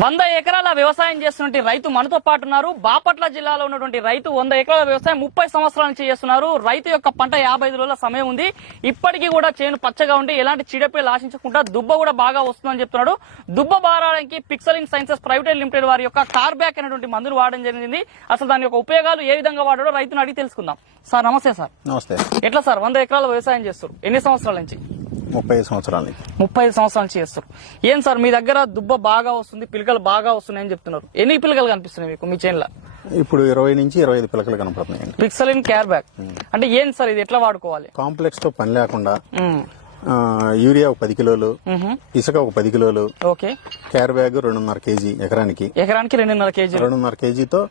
100 ఎకరాల వ్యవసాయం చేస్తున్నటువంటి రైతు మనతో పాటు ఉన్నారు. బాపట్ల జిల్లాలో ఉన్నటువంటి రైతు 100 ఎకరాల వ్యవసాయం 30 సంవత్సరాల నుంచి చేస్తున్నారు. రైతు యొక్క పంట 55 రోజుల సమయం ఉంది. ఇప్పటికీ కూడా చేను పచ్చగా ఉండి ఎలాంటి చీడపీడలు ఆశించకుండా దుబ్బ కూడా బాగా వస్తుందని చెప్తున్నాడు. దుబ్బ బారానికి పిక్సలిన్ సైన్సెస్ ప్రైవేట్ లిమిటెడ్ వారి యొక్క కార్బ్యాక్ అనేటువంటి మందులు వాడడం జరిగింది. అసలు దాని యొక్క ఉపయోగాలు ఏ విధంగా వాడాడో రైతును అడిగి తెలుసుకుందాం. సార్ నమస్తే. సార్ నమస్తే. ఎట్లా సార్ 100 ఎకరాల వ్యవసాయం చేస్తారు? ఎన్ని సంవత్సరాల నుంచి? 35 సంవత్సరాలు. 35 సంవత్సరాల నుంచి చేస్తారు. ఏం సార్ మీ దగ్గర దుబ్బ బాగా వస్తుంది, పిలకలు బాగా వస్తున్నాయని చెప్తున్నారు. ఎన్ని పిలకలు కనిపిస్తున్నాయి మీకు మీ చేనులో? ఇప్పుడు 20 నుంచి 25 పిలకలు కనపడుతున్నాయండి. పిక్సలిన్ క్యార్బ్యాక్ అంటే ఏం సార్, ఇది ఎట్లా వాడుకోవాలి? కాంప్లెక్స్ తో పని లేకుండా యూరియా ఒక 10 కిలోలు, ఇసుక ఒక 10 కిలోలు, ఓకే, క్యార్ బ్యాగ్ 2.5 కేజీ ఎకరానికి 2.5 కేజీ 2.5 కేజీతో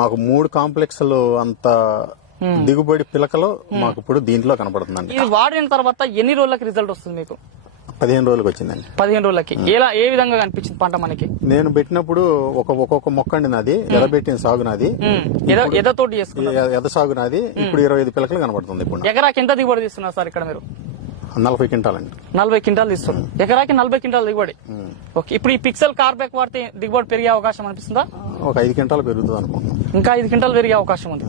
మాకు 3 కాంప్లెక్స్ లో అంత దిగుబడి పిలకలు మాకు ఇప్పుడు దీంట్లో కనపడుతుందండి. ఇది వాడిన తర్వాత ఎన్ని రోజులకి రిజల్ట్ వస్తుంది మీకు? 15 రోజులకు వచ్చిందండి. 15 రోజులకి ఏ విధంగా కనిపించింది పంట మనకి? నేను పెట్టినప్పుడు ఒక్కొక్క మొక్క అండి నాది, ఎదబెట్టిన సాగు నాది, ఎదతోటి చేసుకున్నా ఎద సాగు నాది. ఇప్పుడు 25 పిలకలు కనపడుతుంది. ఇప్పుడు ఎకరాకి ఎంత దిగుబడి తీస్తున్నారు సార్ ఇక్కడ మీరు? 40 క్వింటాలండి. 40 క్వింటాలు తీస్తున్నారు. ఎకరాకి 40 క్వింటాలు దిగుబడి. ఓకే, ఇప్పుడు ఈ పిక్సెల్ కార్బ్యాక్ వాడితే దిగుబడి పెరిగే అవకాశం అనిపిస్తుందా? ఒక 5 క్వింటాలు పెరుగుతుంది అనుకుంటున్నాం. ఇంకా 5 క్వింటాలు పెరిగే అవకాశం ఉంది.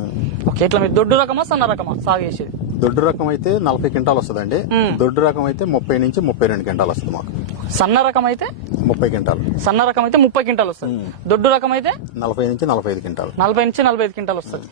ఓకే, ఇట్లా మీరు దొడ్డు రకమా సన్న రకమా సాగు చేసేది? దొడ్డు రకం అయితే 40 క్వింటాలు వస్తుందండి. దొడ్డు రకం అయితే 30 నుంచి 32 క్వింటాలు వస్తుంది మాకు. సన్న రకం అయితే 30 క్వింటాలు. సన్న రకం అయితే 30 క్వింటాలు వస్తుంది. దొడ్డు రకం అయితే 40 నుంచి 45 క్వింటాలు. 40 నుంచి 45 క్వింటాలు వస్తుంది.